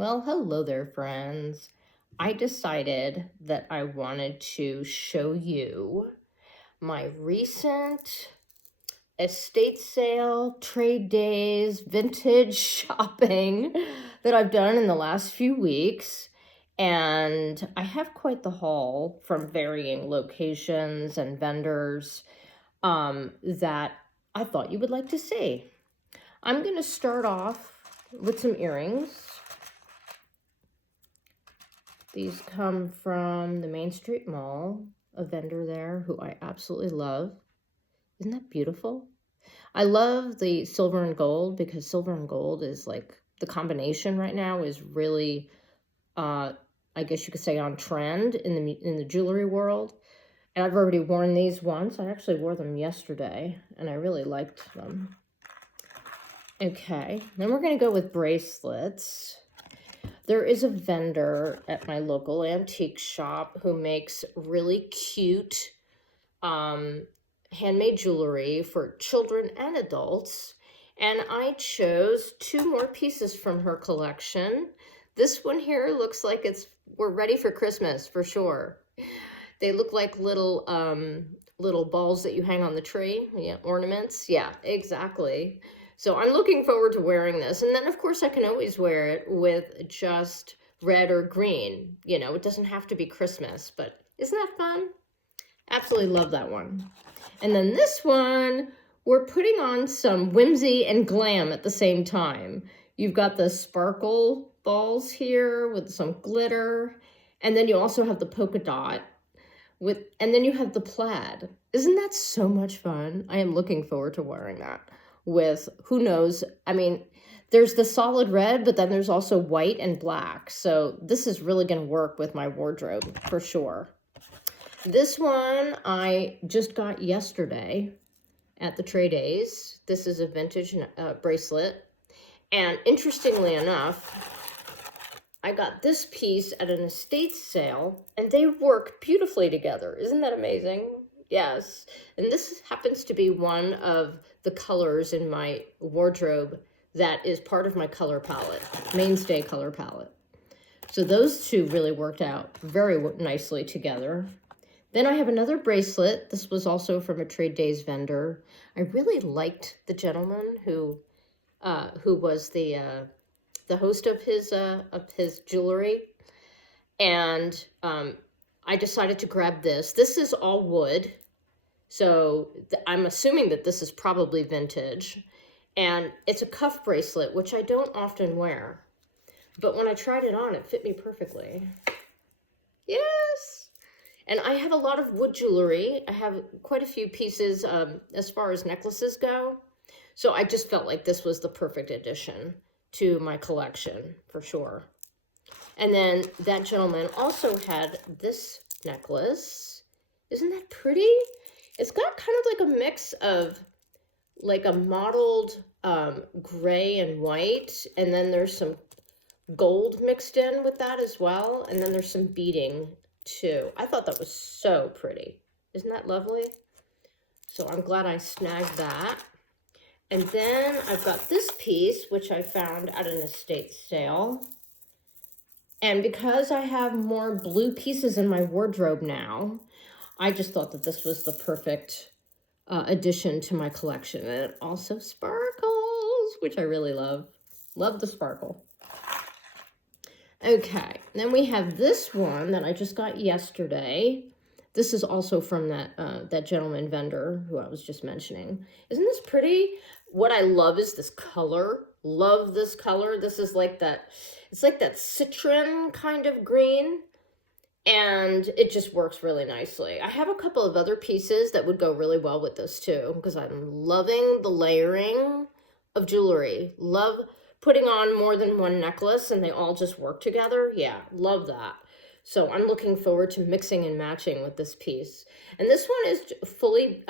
Well, hello there, friends. I decided that I wanted to show you my recent estate sale, trade days, vintage shopping that I've done in the last few weeks. And I have quite the haul from varying locations and vendors that I thought you would like to see. I'm going to start off with some earrings. These come from the Main Street Mall, a vendor there who I absolutely love. Isn't that beautiful? I love the silver and gold because silver and gold is like the combination right now is really, I guess you could say, on trend in the jewelry world. And I've already worn these once. I actually wore them yesterday, and I really liked them. Okay, then we're going to go with bracelets. There is a vendor at my local antique shop who makes really cute handmade jewelry for children and adults. And I chose two more pieces from her collection. This one here looks like we're ready for Christmas for sure. They look like little balls that you hang on the tree, yeah, ornaments. Yeah, exactly. So I'm looking forward to wearing this. And then, of course, I can always wear it with just red or green. You know, it doesn't have to be Christmas, but isn't that fun? Absolutely love that one. And then this one, we're putting on some whimsy and glam at the same time. You've got the sparkle balls here with some glitter. And then you also have the polka dot and then you have the plaid. Isn't that so much fun? I am looking forward to wearing that with, who knows, I mean, there's the solid red, but then there's also white and black. So this is really going to work with my wardrobe for sure. This one I just got yesterday at the Trade Days. This is a vintage bracelet. And interestingly enough, I got this piece at an estate sale, and they work beautifully together. Isn't that amazing? Yes. And this happens to be one of the colors in my wardrobe that is part of my color palette, mainstay color palette. So those two really worked out very nicely together. Then I have another bracelet. This was also from a Trade Days vendor. I really liked the gentleman who was the host of his jewelry, and I decided to grab this. This is all wood, so I'm assuming that this is probably vintage, and it's a cuff bracelet, which I don't often wear, but when I tried it on, it fit me perfectly. Yes! And I have a lot of wood jewelry. I have quite a few pieces as far as necklaces go, so I just felt like this was the perfect addition to my collection for sure. And then that gentleman also had this necklace. Isn't that pretty? It's got kind of like a mix of like a mottled gray and white, and then there's some gold mixed in with that as well, and then there's some beading too. I thought that was so pretty. Isn't that lovely? So I'm glad I snagged that. And then I've got this piece, which I found at an estate sale. And because I have more blue pieces in my wardrobe now, I just thought that this was the perfect addition to my collection. And it also sparkles, which I really love. Love the sparkle. Okay, then we have this one that I just got yesterday. This is also from that gentleman vendor who I was just mentioning. Isn't this pretty? What I love is this color. Love this color. This is like that, it's like that citron kind of green. And it just works really nicely. I have a couple of other pieces that would go really well with this too, because I'm loving the layering of jewelry. Love putting on more than one necklace and they all just work together. Yeah, love that. So I'm looking forward to mixing and matching with this piece. And this one is fully,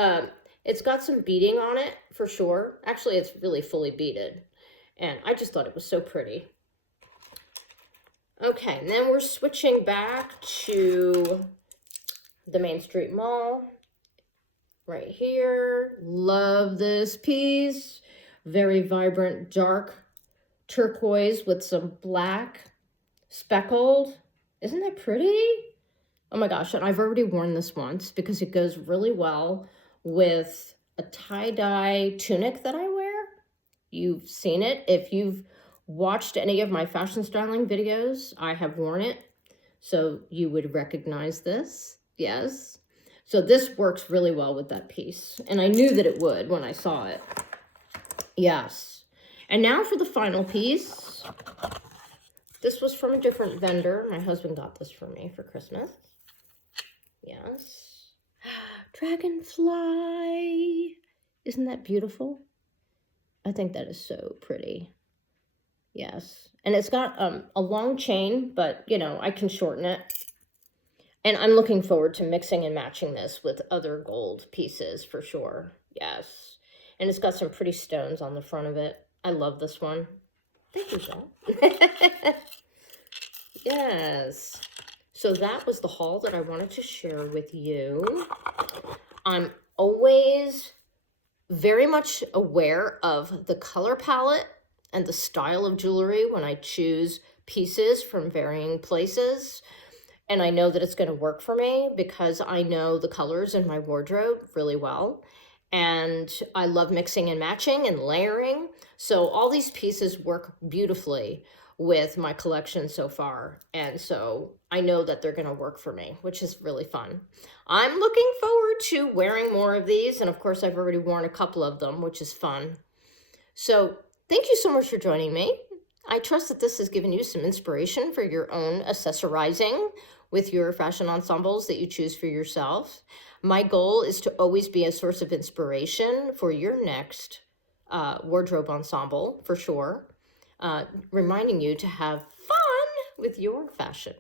it's got some beading on it for sure. Actually, it's really fully beaded. And I just thought it was so pretty. Okay, and then we're switching back to the Main Street Mall. Right here. Love this piece. Very vibrant, dark turquoise with some black speckled. Isn't that pretty? Oh my gosh, and I've already worn this once because it goes really well with a tie-dye tunic that I wear. You've seen it. If you've watched any of my fashion styling videos, I have worn it. So you would recognize this. Yes. So this works really well with that piece. And I knew that it would when I saw it. Yes. And now for the final piece. This was from a different vendor. My husband got this for me for Christmas. Yes. Dragonfly. Isn't that beautiful? I think that is so pretty. Yes. And it's got a long chain, but, you know, I can shorten it. And I'm looking forward to mixing and matching this with other gold pieces for sure. Yes. And it's got some pretty stones on the front of it. I love this one. Thank you, John. Yes. So that was the haul that I wanted to share with you. I'm always very much aware of the color palette and the style of jewelry when I choose pieces from varying places. And I know that it's going to work for me because I know the colors in my wardrobe really well. And I love mixing and matching and layering. So all these pieces work beautifully with my collection so far. And so I know that they're going to work for me, which is really fun. I'm looking forward to wearing more of these. And of course, I've already worn a couple of them, which is fun. So thank you so much for joining me. I trust that this has given you some inspiration for your own accessorizing with your fashion ensembles that you choose for yourself. My goal is to always be a source of inspiration for your next wardrobe ensemble, for sure. Reminding you to have fun with your fashion.